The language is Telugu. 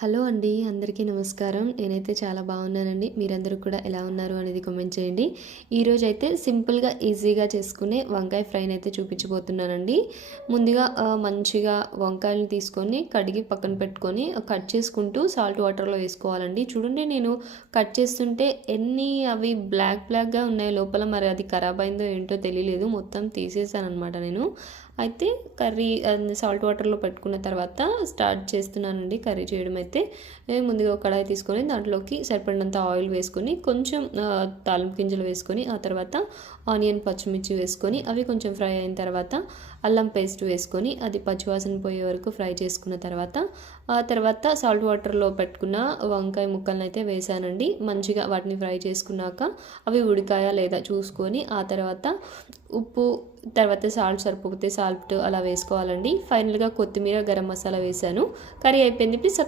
హలో అండి. అందరికీ నమస్కారం. నేనైతే చాలా బాగున్నానండి. మీరందరూ కూడా ఎలా ఉన్నారు అనేది కామెంట్ చేయండి. ఈరోజైతే సింపుల్‌గా, ఈజీగా చేసుకునే వంకాయ ఫ్రైనైతే చూపించబోతున్నానండి. ముందుగా మంచిగా వంకాయలను తీసుకొని కడిగి పక్కన పెట్టుకొని కట్ చేసుకుంటూ సాల్ట్ వాటర్‌లో వేసుకోవాలండి. చూడండి, నేను కట్ చేస్తుంటే అవి బ్లాక్‌గా ఉన్నాయి లోపల. మరి అది ఖరాబ్ అయిందో ఏంటో తెలియలేదు. మొత్తం తీసేసాననమాట నేను. అయితే కర్రీ సాల్ట్ వాటర్‌లో పెట్టుకున్న తర్వాత స్టార్ట్ చేస్తున్నానండి కర్రీ చేయడం అయితే. ముందుగా ఒక కడాయి తీసుకొని దాంట్లోకి సరిపడినంత ఆయిల్ వేసుకొని కొంచెం తాలింపు గింజలు వేసుకొని ఆ తర్వాత ఆనియన్, పచ్చిమిర్చి వేసుకొని అవి కొంచెం ఫ్రై అయిన తర్వాత అల్లం పేస్ట్ వేసుకొని అది పచ్చివాసన పోయే వరకు ఫ్రై చేసుకున్న తర్వాత ఆ తర్వాత సాల్ట్ వాటర్‌లో పెట్టుకున్న వంకాయ ముక్కలను అయితే వేసానండి. మంచిగా వాటిని ఫ్రై చేసుకున్నాక అవి ఉడికాయా లేదా చూసుకొని ఆ తర్వాత ఉప్పు, తర్వాత సాల్ట్ సరిపోతే సాల్ట్ అలా వేసుకోవాలండి. ఫైనల్‌గా కొత్తిమీర, గరం మసాలా వేసాను. కర్రీ అయిపోయింది. ప్లీజ్